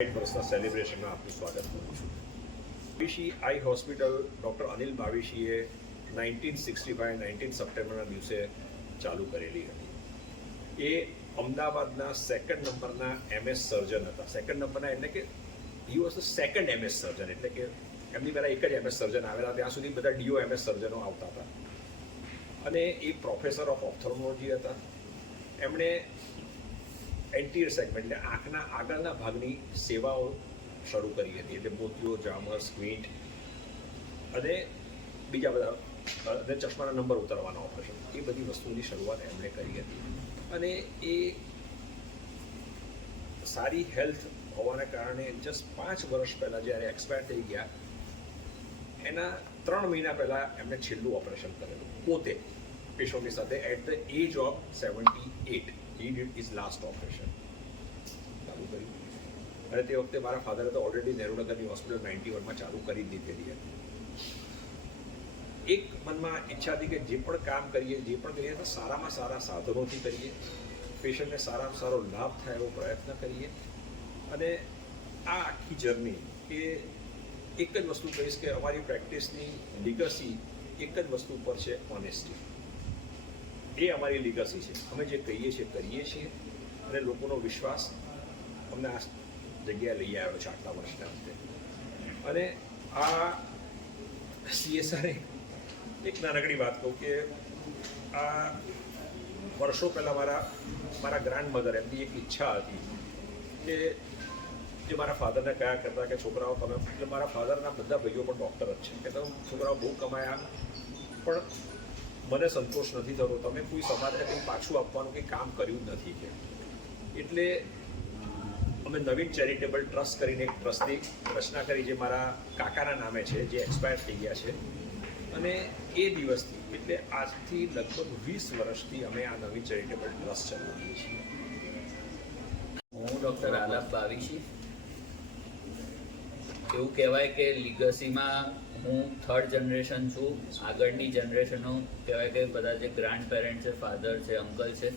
વર્ષના સેલિબ્રેશનમાં આપનું સ્વાગત કરું છું. ભાવીશી આઈ હોસ્પિટલ ડૉક્ટર અનિલ ભાવીશીએ 1965 સપ્ટેમ્બરના દિવસે ચાલુ કરેલી હતી. એ અમદાવાદના સેકન્ડ નંબરના MS સર્જન હતા. સેકન્ડ નંબરના એટલે કે he was the second MS સર્જન, એટલે કે એમની પહેલાં એક જ MS સર્જન આવેલા. ત્યાં સુધી બધા DO MS સર્જનો આવતા હતા અને એ પ્રોફેસર ઓફ ઓપ્થોલ્મોલોજી હતા. એમણે એન્ટિયર સેગમેન્ટ એટલે આંખના આગળના ભાગની સેવાઓ શરૂ કરી હતી, એટલે મોતિયો, જામર, સ્ક્વિન્ટ અને બીજા બધા અને ચશ્માના નંબર ઉતારવાના ઓપરેશન, એ બધી વસ્તુની શરૂઆત એમણે કરી હતી. અને એ સારી હેલ્થ હોવાના કારણે જસ્ટ 5 વર્ષ પહેલાં જ્યારે એક્સપાયર થઈ ગયા, એના 3 મહિના પહેલાં એમણે છેલ્લું ઓપરેશન કરેલું પોતે પેશન્ટની સાથે at the age of 78. He did his last operation. ચાલુ કર્યું. અને તે વખતે મારા ફાધરે તો ઓલરેડી નહેરુનગરની હોસ્પિટલ 91માં ચાલુ કરી જ દીધેલી હતી. એક મનમાં ઈચ્છા હતી કે જે પણ કામ કરીએ, જે પણ કરીએ તો સારામાં સારા સાધનોથી કરીએ, પેશન્ટને સારામાં સારો લાભ થાય એવો પ્રયત્ન કરીએ. અને આ આખી જર્ની એ એક જ વસ્તુ કહીશ કે અમારી પ્રેક્ટિસની લીગસી એક જ વસ્તુ પર છે, ઓનેસ્ટી. એ અમારી લીગસી છે. અમે જે કહીએ છીએ કરીએ છીએ અને લોકોનો વિશ્વાસ અમને આ જગ્યાએ લઈ આવ્યો છે આટલા વર્ષના અંતે. અને આ CSR એક નાનકડી વાત કહું કે આ વર્ષો પહેલાં મારા ગ્રાન્ડ મધર, એમની એક ઈચ્છા હતી કે જે મારા ફાધરને કયા કરતા કે છોકરાઓ તમે, એટલે મારા ફાધરના બધા ભાઈઓ પણ ડૉક્ટર જ છે, કે તમે છોકરાઓ બહુ કમાયા પણ મને સંતોષ નથી થતો, તમે કોઈ સમાજને કંઈ પાછું આપવાનું કંઈ કામ કર્યું જ નથી કે. એટલે અમે નવીન ચેરિટેબલ ટ્રસ્ટ કરીને એક ટ્રસ્ટની રચના કરી, જે મારા કાકાના નામે છે, જે એક્સપાયર થઈ ગયા છે. અને એ દિવસથી એટલે આજથી લગભગ 20 વર્ષથી અમે આ નવીન ચેરિટેબલ ટ્રસ્ટ ચલાવીએ છીએ. હું ડૉક્ટર આલાપ ભાવીશી. એવું કહેવાય કે લીગસીમાં હું 3rd જનરેશન છું. આગળની જનરેશનો કહેવાય કે બધા જે ગ્રાન્ડ પેરેન્ટ છે, ફાધર છે, અંકલ છે,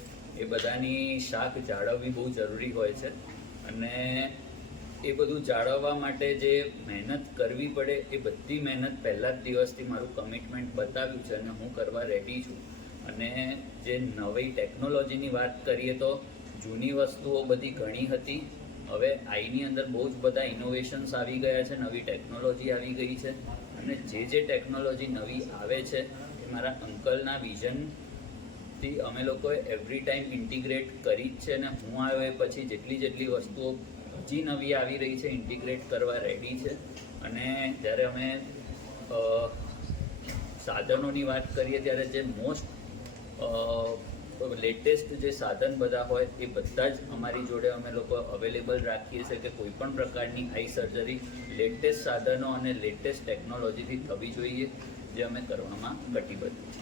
એ બધાની શાખ જાળવવી બહુ જરૂરી હોય છે. અને એ બધું જાળવવા માટે જે મહેનત કરવી પડે, એ બધી મહેનત પહેલા જ દિવસથી મારું કમિટમેન્ટ બતાવ્યું છે અને હું કરવા રેડી છું. અને જે નવી ટેકનોલોજીની વાત કરીએ તો જૂની વસ્તુઓ બધી ઘણી હતી, હવે આઈની અંદર બહુ જ બધા ઇનોવેશન્સ આવી ગયા છે, નવી ટેકનોલોજી આવી ગઈ છે. અને જે ટેકનોલોજી નવી આવે છે એ મારા અંકલના વિઝનથી અમે લોકોએ એવરી ટાઈમ ઇન્ટિગ્રેટ કરી જ છે. અને હું આવ્યો એ પછી જેટલી વસ્તુઓ હજી નવી આવી રહી છે, ઇન્ટિગ્રેટ કરવા રેડી છે. અને જ્યારે અમે સાધનોની વાત કરીએ ત્યારે જે મોસ્ટ લેટેસ્ટ જે સાધન બધા હોય એ બધા જ અમારી જોડે અમે લોકો અવેલેબલ રાખીએ છીએ, કે કોઈ પણ પ્રકારની આઈ સર્જરી લેટેસ્ટ સાધનો અને લેટેસ્ટ ટેકનોલોજીથી થવી જોઈએ, જે અમે કરવામાં કટિબદ્ધ છીએ.